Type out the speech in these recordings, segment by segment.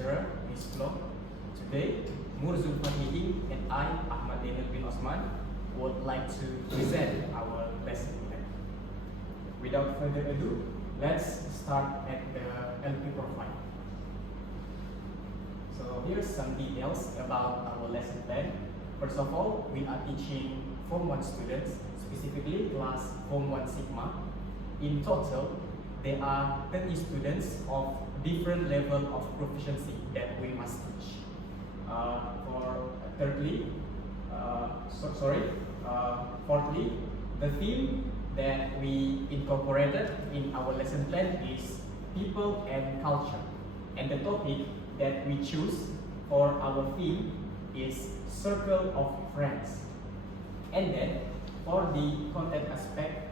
lecturer, Ms. Flo. Today, Murzul Fatihi and I, Ahmad Zainal bin Osman, would like to present our lesson plan. Without further ado, let's start at the LP profile. So here's some details about our lesson plan. First of all, we are teaching Form 1 students, specifically class Form 1 Sigma. In total, there are 30 students of different level of proficiency that we must teach. Fourthly, the theme that we incorporated in our lesson plan is people and culture, and the topic that we choose for our theme is circle of friends. And then for the content aspect,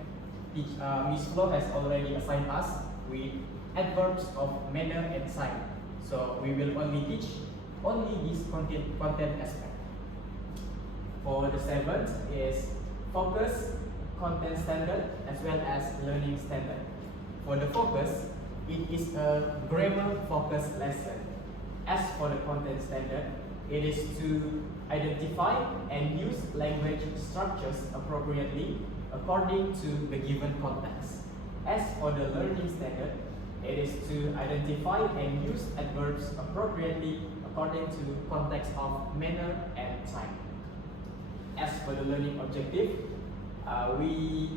Ms. Flo has already assigned us with adverbs of manner and sign. So we will only teach this content aspect. For the seventh is focus, content standard, as well as learning standard. For the focus, it is a grammar focused lesson. As for the content standard, it is to identify and use language structures appropriately according to the given context. As for the learning standard, it is to identify and use adverbs appropriately according to context of manner and time. As for the learning objective, we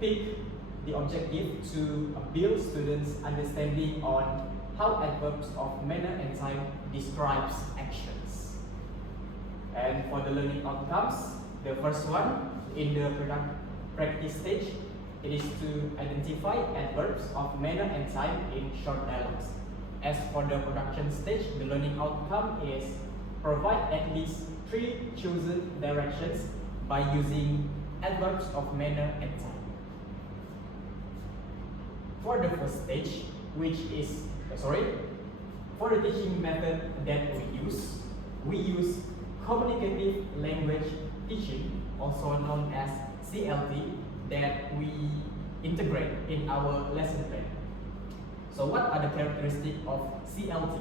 pick the objective to build students' understanding on how adverbs of manner and time describes actions. And for the learning outcomes, the first one in the practice stage, it is to identify adverbs of manner and time in short dialogues. As for the production stage, the learning outcome is provide at least 3 chosen directions by using adverbs of manner and time. For the first stage, for the teaching method that we use communicative language teaching, also known as CLT, that we integrate in our lesson plan. So what are the characteristics of CLT?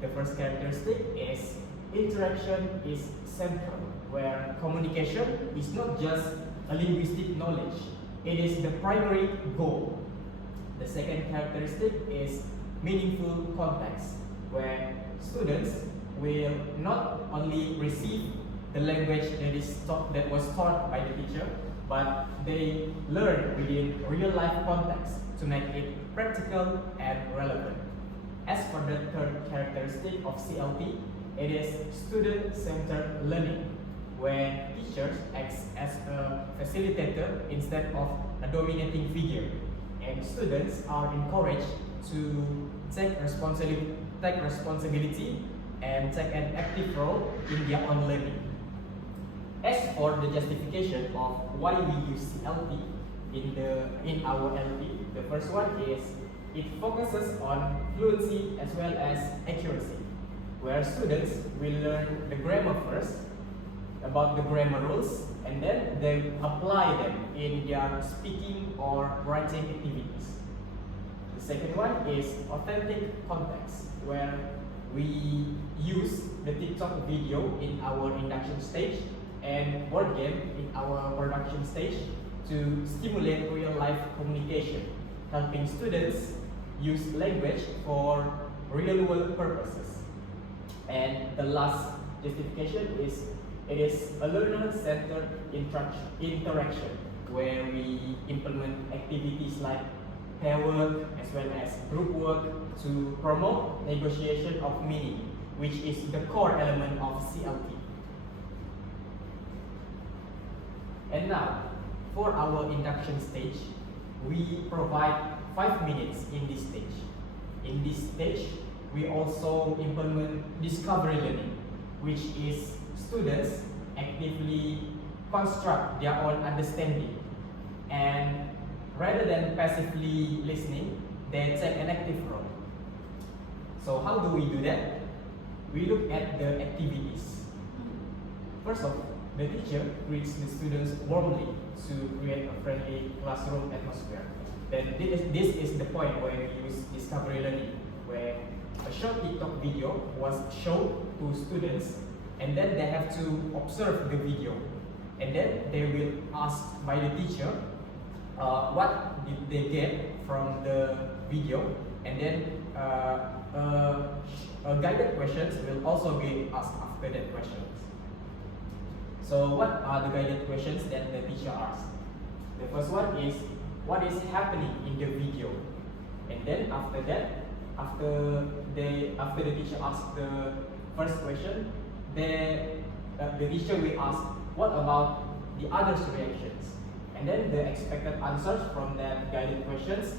The first characteristic is interaction is central, where communication is not just a linguistic knowledge, it is the primary goal. The second characteristic is meaningful context, where students will not only receive the language that was taught by the teacher, but they learn within real life context to make it practical and relevant. As for the third characteristic of CLT, it is student-centered learning, where teachers act as a facilitator instead of a dominating figure, and students are encouraged to take responsibility and take an active role in their own learning. As for the justification of why we use CLT in our LP, the first one is it focuses on fluency as well as accuracy, where students will learn the grammar first, about the grammar rules, and then they apply them in their speaking or writing activities. The second one is authentic context, where we use the TikTok video in our induction stage and board game in our production stage to stimulate real-life communication, helping students use language for real-world purposes. And the last justification is it is a learner-centered interaction, where we implement activities like pair work as well as group work to promote negotiation of meaning, which is the core element of CLT. And now, for our induction stage, we provide 5 minutes in this stage. In this stage, we also implement discovery learning, which is students actively construct their own understanding, and rather than passively listening, they take an active role. So how do we do that? We look at the activities. First off, the teacher greets the students warmly to create a friendly classroom atmosphere. Then this is the point where we use discovery learning, where a short TikTok video was shown to students, and then they have to observe the video, and then they will ask by the teacher what did they get from the video, and then guided questions will also be asked after that questions. So what are the guided questions that the teacher asks? The first one is, what is happening in the video? And then after that, after the teacher asks the first question, the teacher will ask, what about the others' reactions? And then the expected answers from that guided questions.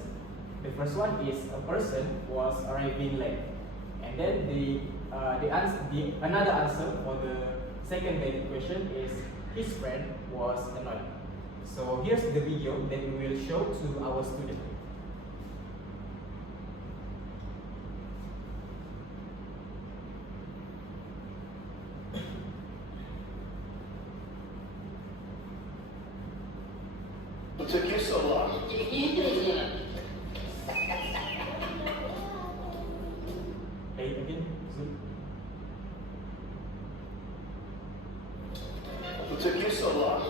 The first one is, a person was arriving late. And then another answer for the second guided question is, his friend was annoyed. So here's the video that we will show to our student. What took you so long? Play it again. Zoom. What took you so long?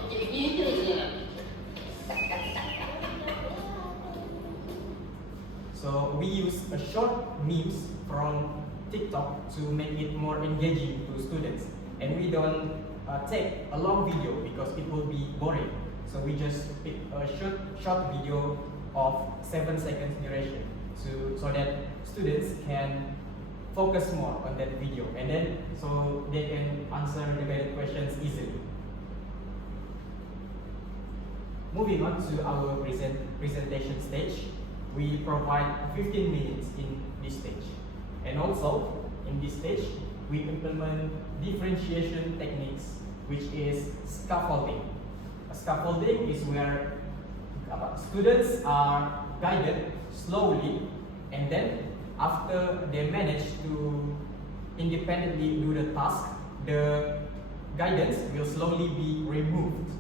So we use a short memes from TikTok to make it more engaging to students, and we don't take a long video because it will be boring. So we just pick a short video of 7 seconds duration so that students can focus more on that video, and then so they can answer the guided questions easily. Moving on to our presentation stage, we provide 15 minutes in this stage. And also, in this stage, we implement differentiation techniques, which is scaffolding. Scaffolding is where students are guided slowly, and then after they manage to independently do the task, the guidance will slowly be removed.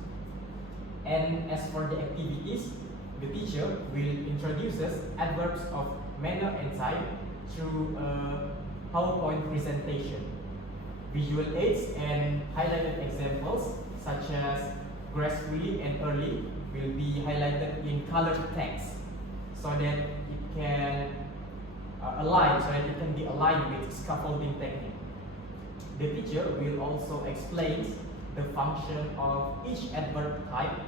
And as for the activities, the teacher will introduce us adverbs of manner and time through a PowerPoint presentation. Visual aids and highlighted examples such as gracefully and early will be highlighted in colored text so that it can be aligned with scaffolding technique. The teacher will also explain the function of each adverb type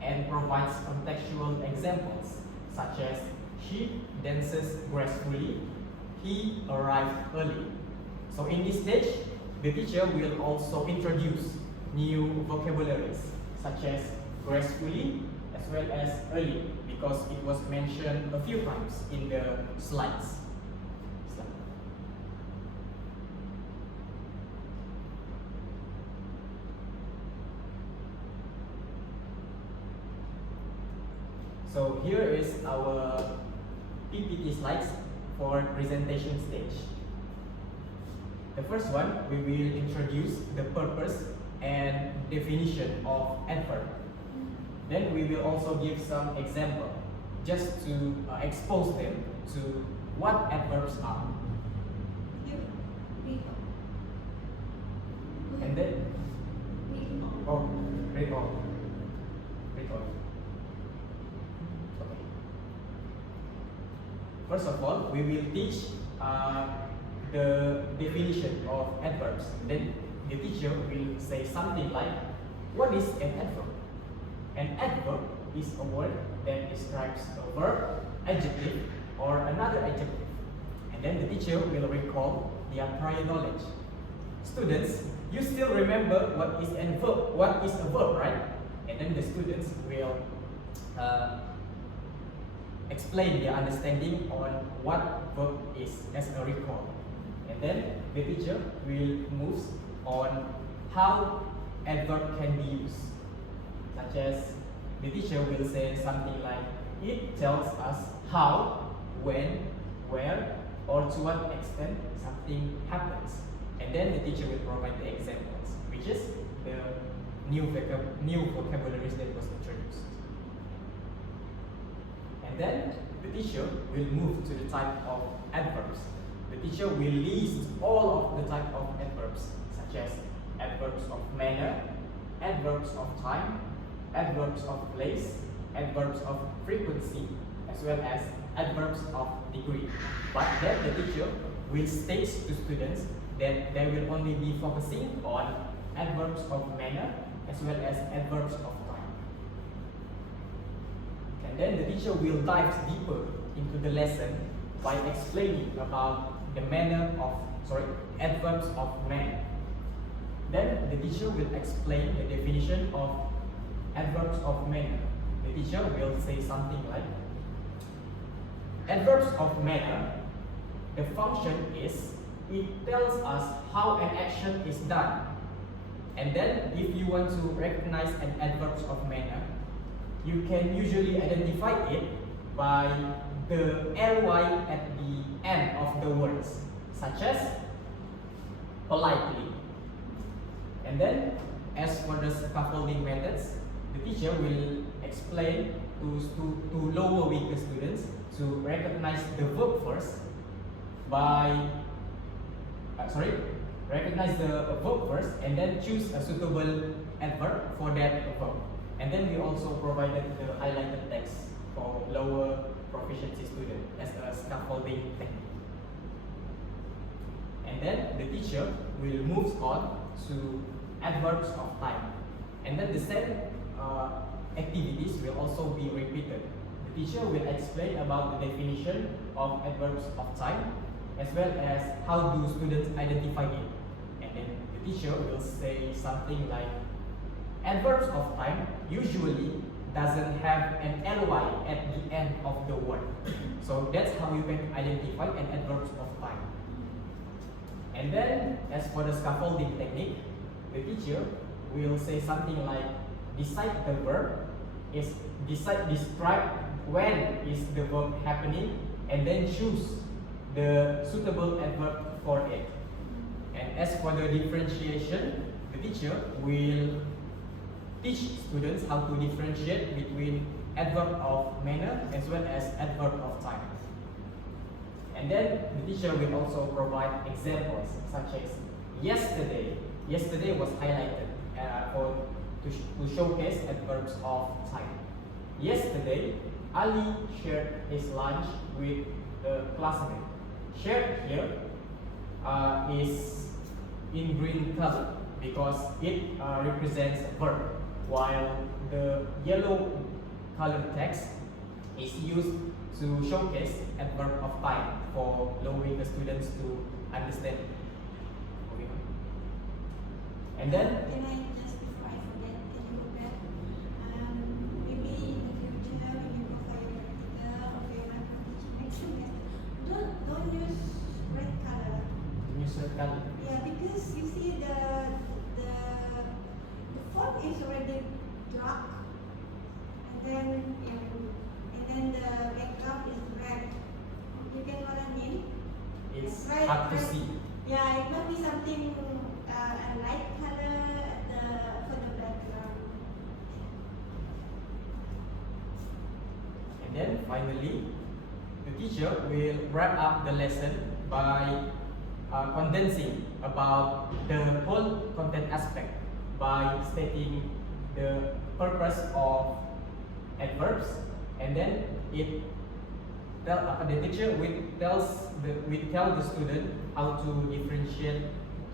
and provides contextual examples such as she dances gracefully, he arrived early. So in this stage, the teacher will also introduce new vocabularies such as gracefully as well as early, because it was mentioned a few times in the slides. So here is our PPT slides for presentation stage. The first one, we will introduce the purpose and definition of adverb. Then we will also give some example just to expose them to what adverbs are. And then, oh, read all. Read all. Okay. First of all, we will teach the definition of adverbs. Then the teacher will say something like, what is an adverb? An adverb is a word that describes a verb, adjective, or another adjective. And then the teacher will recall their prior knowledge. Students, you still remember what is a verb, right? And then the students will explain their understanding on what verb is as a recall. And then the teacher will move on how adverb can be used. Such as the teacher will say something like, it tells us how, when, where, or to what extent something happens. And then the teacher will provide the examples, which is the new vocabularies that was introduced. And then the teacher will move to the type of adverbs. the teacher will list all of the type of adverbs, such as adverbs of manner, adverbs of time, adverbs of place, adverbs of frequency, as well as adverbs of degree. But then the teacher will state to students that they will only be focusing on adverbs of manner as well as adverbs of time. And then the teacher will dive deeper into the lesson by explaining about the adverbs of manner. Then the teacher will explain the definition of adverbs of manner. The teacher will say something like, adverbs of manner, the function is, it tells us how an action is done. And then if you want to recognize an adverbs of manner, you can usually identify it by the ly at the end of the words, such as politely. And then as for the scaffolding methods, the teacher will explain to lower weaker students to recognize the verb first by recognize the verb first and then choose a suitable adverb for that verb. And then we also provided the highlighted text for lower proficiency student as a scaffolding technique. And then the teacher will move on to adverbs of time. And then the same activities will also be repeated. The teacher will explain about the definition of adverbs of time as well as how do students identify it. And then the teacher will say something like, adverbs of time usually doesn't have an ly at the end of the word. So that's how you can identify an adverbs of time. And then as for the scaffolding technique, the teacher will say something like, decide the verb is describe when is the verb happening and then choose the suitable adverb for it. And as for the differentiation, the teacher will teach students how to differentiate between adverb of manner as well as adverb of time. And then the teacher will also provide examples such as yesterday. Yesterday was highlighted to showcase adverbs of time. Yesterday, Ali shared his lunch with the classmate. Shared here is in green color because it represents a verb, while the yellow colored text is used to showcase adverb of time for allowing the students to understand. Okay. And then can I just before I forget, can you go back? Maybe in the future when you go for your practical or for your teaching next semester, don't use red color. use red color. Yeah, because you see the font is already dark, and then the background is red. You get what I mean? It's Right, hard to right. see. Yeah, it must be something a light color for the background. And then finally, the teacher will wrap up the lesson by condensing about the whole content aspect by stating the purpose of adverbs, and then the teacher will tell the student how to differentiate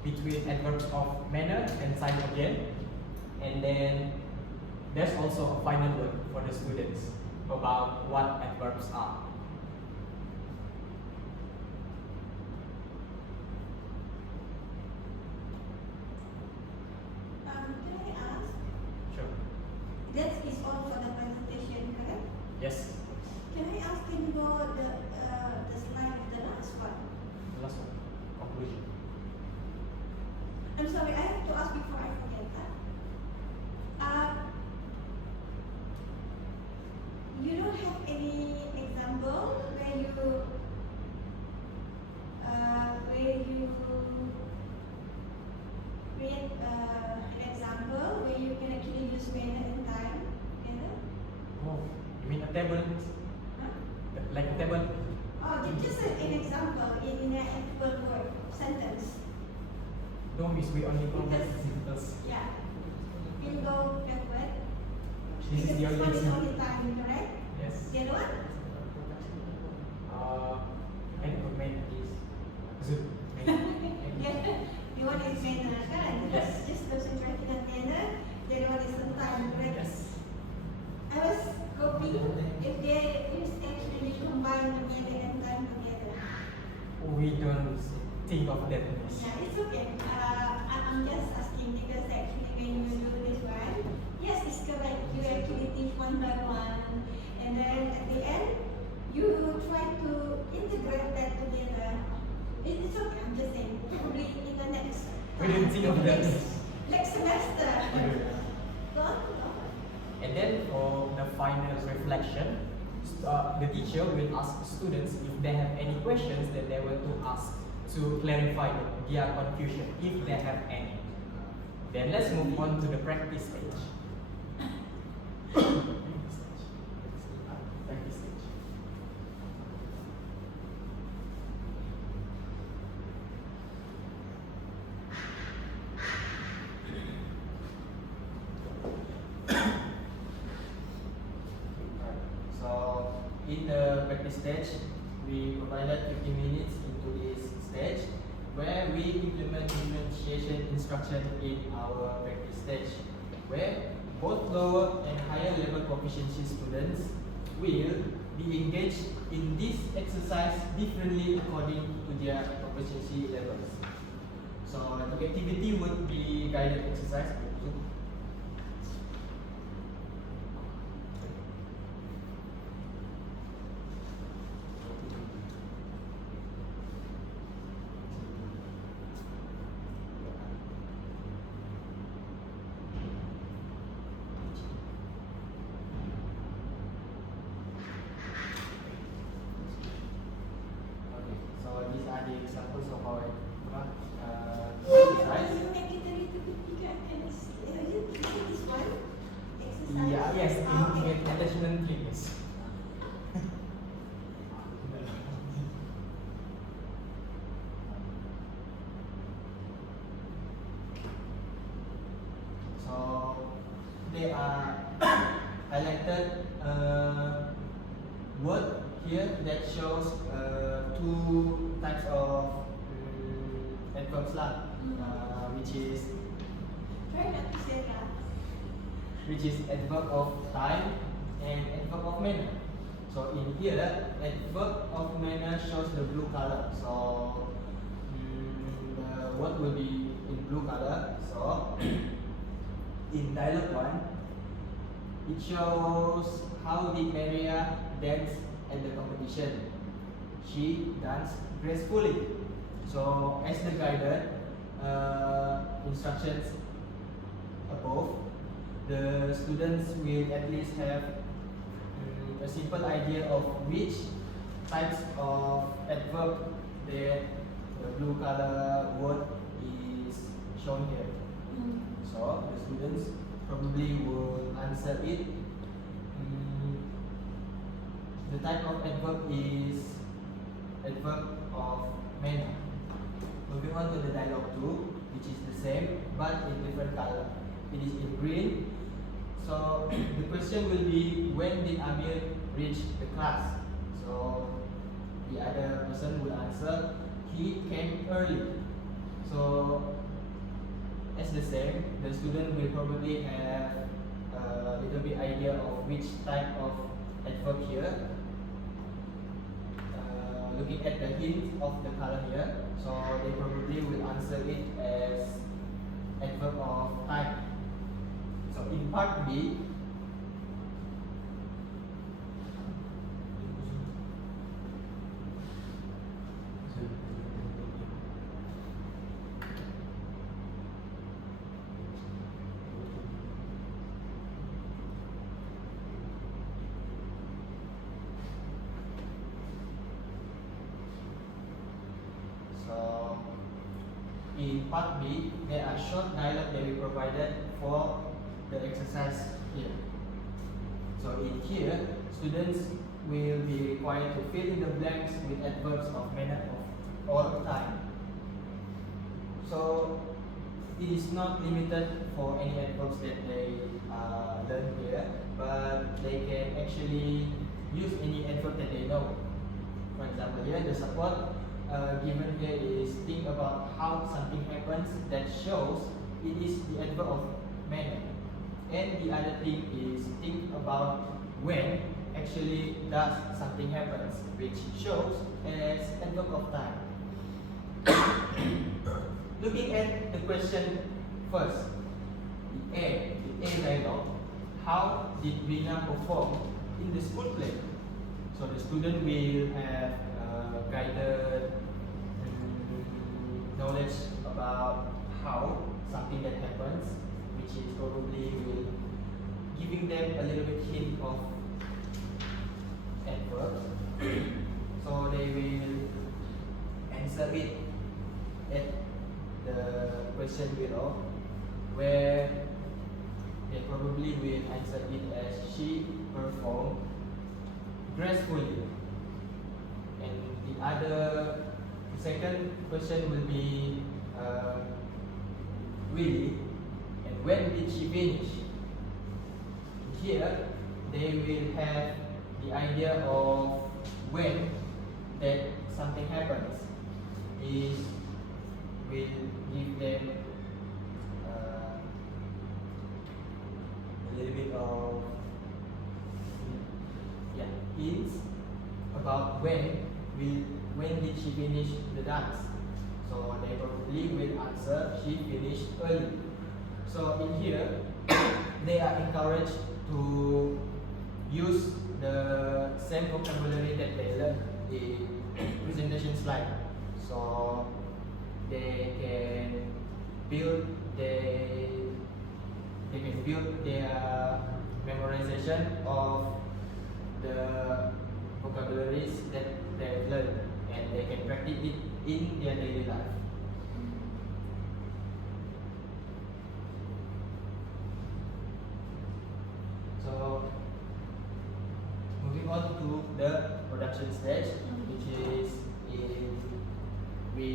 between adverbs of manner and time again, and then there's also a final word for the students about what adverbs are. Can I ask? Sure. That is all for the presentation, correct? Yes. Can I ask, can you go the slide, the last one? The last one. Conclusion. I'm sorry, I have to ask before I forget that. You don't have any example where you create an example where you can actually use manner and time together? Oh, you mean a table? Huh? Like a table? Oh, just an example in an actual word sentence. No, miss, we only go back Because- simples. Yeah. We'll go backward. This is Because the this one only is example. only time, correct? Yes. The other one? And comment is Zoom. Yeah. The one is manner, kan? Just concentrating on manner. The other one is on time, correct? Yes. I was hoping if they actually combine the manner and time together. We don't think of that, miss. Yeah, it's okay. I'm just asking because actually when you do this one, yes, it's correct. You actually think one by one, and then at the end, you try to integrate that together. It's okay. I'm just saying. Probably in the next. We didn't think of that. Next semester. We do. Go on, go on. And then for the final reflection, the teacher will ask students if they have any questions that they want to ask to clarify their confusion, if they have any. Then let's move on to the practice stage. Practice stage. So in the practice stage, we provided 15 minutes into this stage where we implement differentiation instruction in our practice stage, where both lower and higher level proficiency students will be engaged in this exercise differently according to their proficiency levels. So the activity would be guided exercise. Okay, so these are the examples of our exercise. You make it a little bit bigger. Can you see this one? Exercise. Yeah, yes, Ah, in okay. attachment things. So they are highlighted word here that shows two types of adverbs lah, which is Try not to say that. adverb of time and adverb of manner. So in here, adverb of manner shows the blue color. So the word will be in blue color. So in dialogue one, it shows how did Maria dance at the competition. She danced gracefully. So as the guided instructions above, the students will at least have a simple idea of which types of adverb that the blue color word is shown here. So the students probably will answer it. The type of adverb is adverb of manner. Moving on to the dialogue 2, which is the same but in different color. It is in green. So the question will be, when did Amir reach the class? So the other person will answer, he came early. So as the same, the student will probably have a little bit idea of which type of adverb here. Looking at the hint of the color here, so they probably will answer it as adverb of time. So in part B, so in part B, there are short dialogue that we provided for the exercise here. So So in here, students will be required to fill in the blanks with adverbs of manner of all time. So it is not limited for any adverbs that they learn here, but they can actually use any adverb that they know. For example, here the support given here is think about how something happens that shows it is the adverb of manner. And the other thing is think about when actually does something happens, which shows as adverb of time. Looking at the question first, the A dialogue, how did Rina perform in the school play? So the student will have guided knowledge about how something that happens, which is probably will giving them a little bit hint of adverbs. So they will answer it at the question below, where they probably will answer it as she performed gracefully. And the second question will be really, and when did she finish? Here they will have the idea of when that something happens. Is will give them a little bit of hints about when did she finish the dance. So they probably will answer she finished early. So in here they are encouraged to use the same vocabulary that they learned in presentation slide. So they can build their memorization of the vocabularies that they've learned, and they can practice it in their daily life. So moving on to the production stage, which is we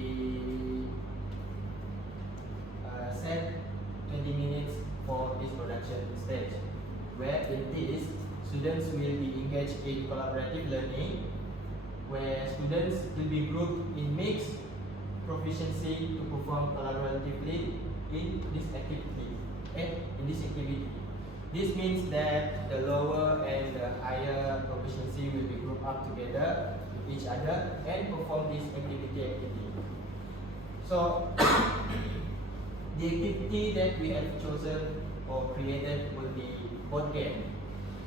set 20 minutes for this production stage, where in this students will be engaged in collaborative learning, where students will be grouped in mixed proficiency to perform collaboratively in this activity. This means that the lower and the higher proficiency will be grouped up together with each other and perform this activity. So the activity that we have chosen or created will be board game.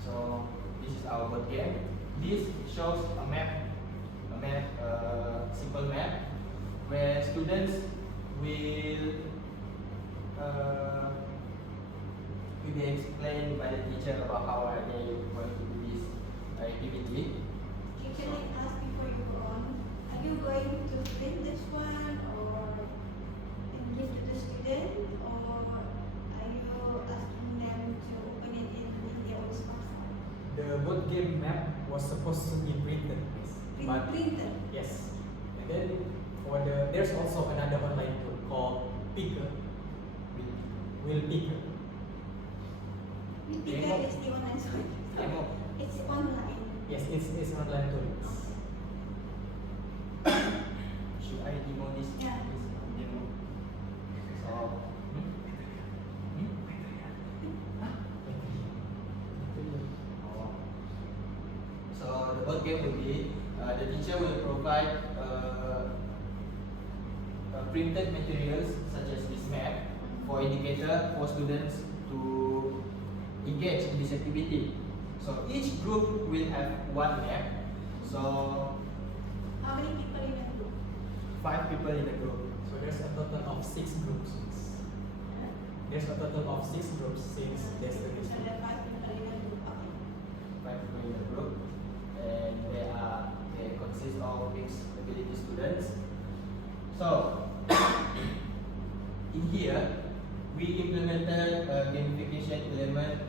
So this is our board game. This shows a simple map, where students will be explained by the teacher about how are they going to do this activity. Can I ask before you go on? Are you going to print this one and give to the student, or are you asking them to open it in their own smartphone? The board game map was supposed to be printed, but Printed. yes. And then there's also another online tool called Picker. Will Picker. Picker is the online tool. Demo. It's online. Yes, it's an online tool. Should I demo this? Yeah. Demo. So, Oh. So the board game will be the teacher will provide printed materials such as this map for indicator for students to engage in this activity. So each group will have one map. So How many people in a group? 5 people in the group. So there's a total of 6 groups. There's a total of 6 groups since there's the So there are 5 people in a group. Okay. 5 people in the group, and they consist of mixed ability students. So in here we implemented a gamification element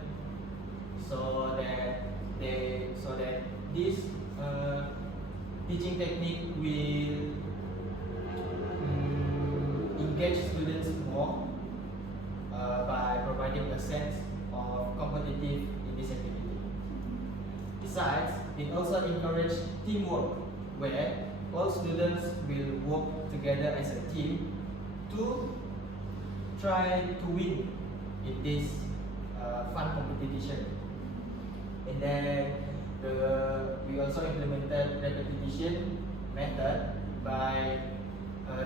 so that this teaching technique will engage students more by providing a sense of competitive in this activity. Besides, it also encourages teamwork, where all students will work together as a team to try to win in this fun competition. And then we also implemented repetition method by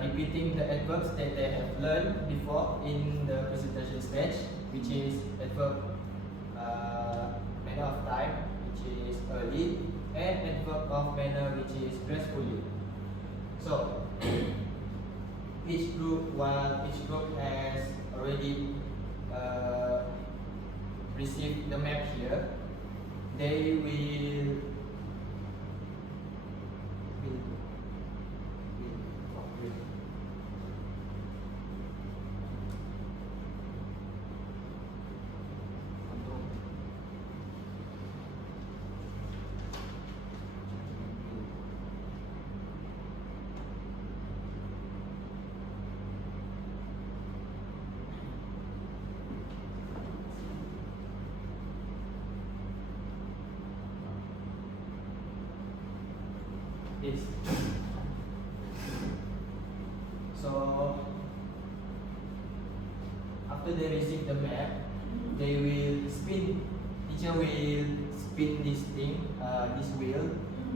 repeating the adverbs that they have learned before in the presentation stage, which is adverb manner of time, which is early, and adverb of manner, which is gracefully. So each group has already received the map here, they will this. So after they receive the map, they will spin. Teacher will spin this thing, this wheel,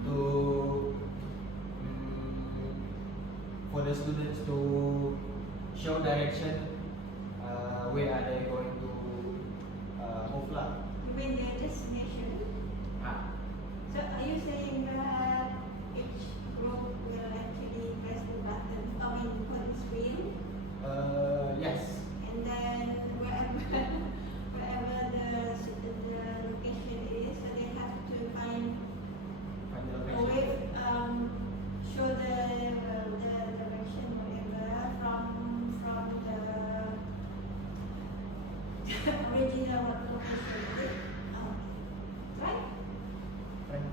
to for the students to show direction. Where are they going to move lah? When their destination. So are you saying that each group will actually press the button, put the screen? Yes. And then wherever the location is, so they have to find Find the a location. way, show the direction, whatever, from the original location. Is it? Right? Right.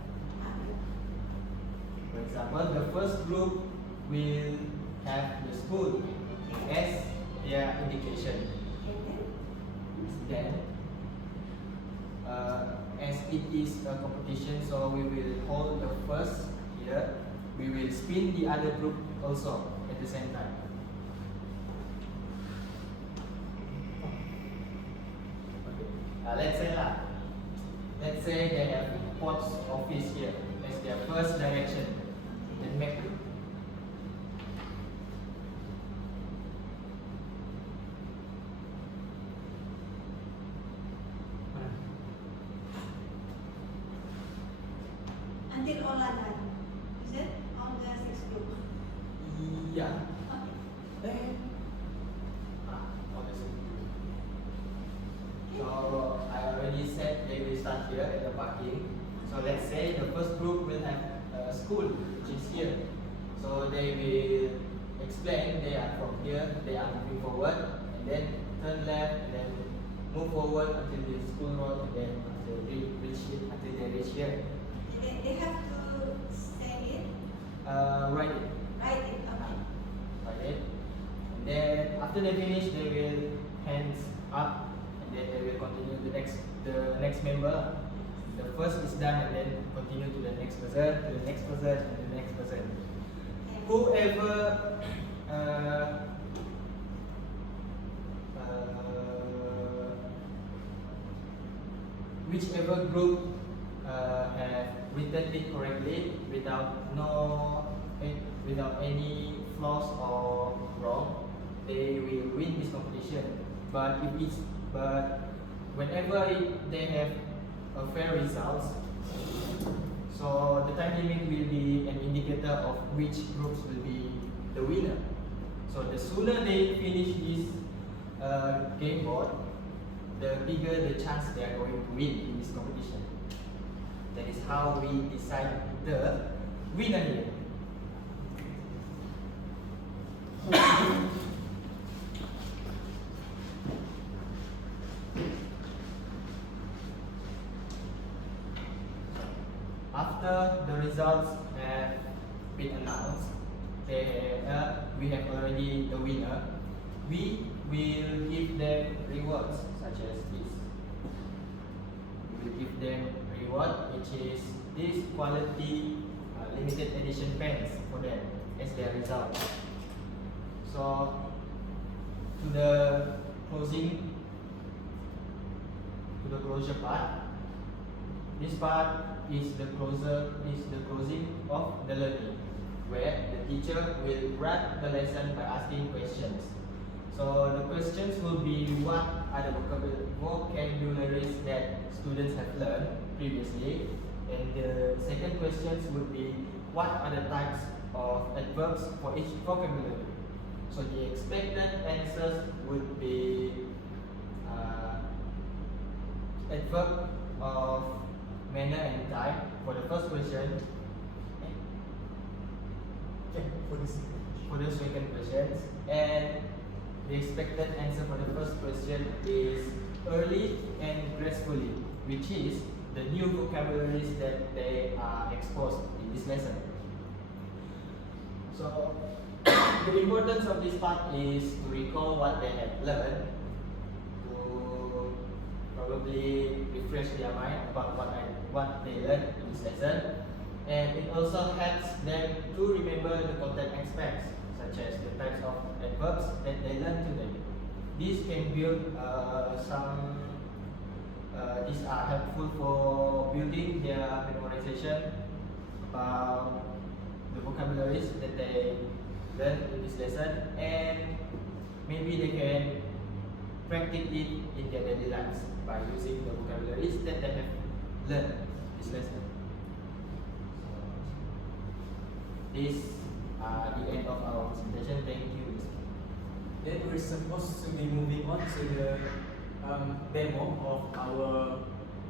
Okay. For example, the first group will have the school as their indication. And then? Then, as it is a competition, so we will hold the first here. We will spin the other group also at the same time. Let's say they have post office here as their first direction. Then make Until all are done. Is it? All the 6 group. yeah. Okay. So I already said they will start here at the parking. So let's say the first group will have a school, which is here. So they will explain they are from here, they are moving forward, and then turn left, and then move forward until the school road, and then until they reach here. They have to say it. Write it. Write it. Okay. Write it. And then after they finish, they will hands up, and then they will continue the next member. The first is done, and then continue to the next person, to the next person, and the next person. And Whoever whichever group have written it correctly without any flaws or wrong, they will win this competition. But whenever they have a fair results, so the time limit will be an indicator of which groups will be the winner. So the sooner they finish this game board, the bigger the chance they are going to win in this competition. That is how we decide the winner here. after the results have been announced, we have already the winner. We will give them rewards such as this. We will give them reward, which is this quality limited edition pens for them as their result. So to the closure part. This part is the closing of the learning, where the teacher will wrap the lesson by asking questions. So the questions will be what are the vocabularies that students have learned previously, and the second questions would be what are the types of adverbs for each vocabulary. So the expected answers would be adverb of manner and time for the first question. For the second questions, and the expected answer for the first question is early and gracefully, which is the new vocabularies that they are exposed in this lesson. So the importance of this part is to recall what they have learned, to probably refresh their mind about what they learned in this lesson, and it also helps them to remember the content aspects such as the types of adverbs that they learned today. These can build these are helpful for building their memorization about the vocabularies that they learned in this lesson, and maybe they can practice it in their daily lives by using the vocabularies that they have learned this lesson. So, this the end of our presentation. Thank you. Then we're supposed to be moving on to the demo of our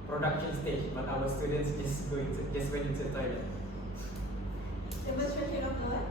production stage, but our students just went into the toilet. Demonstration of the what?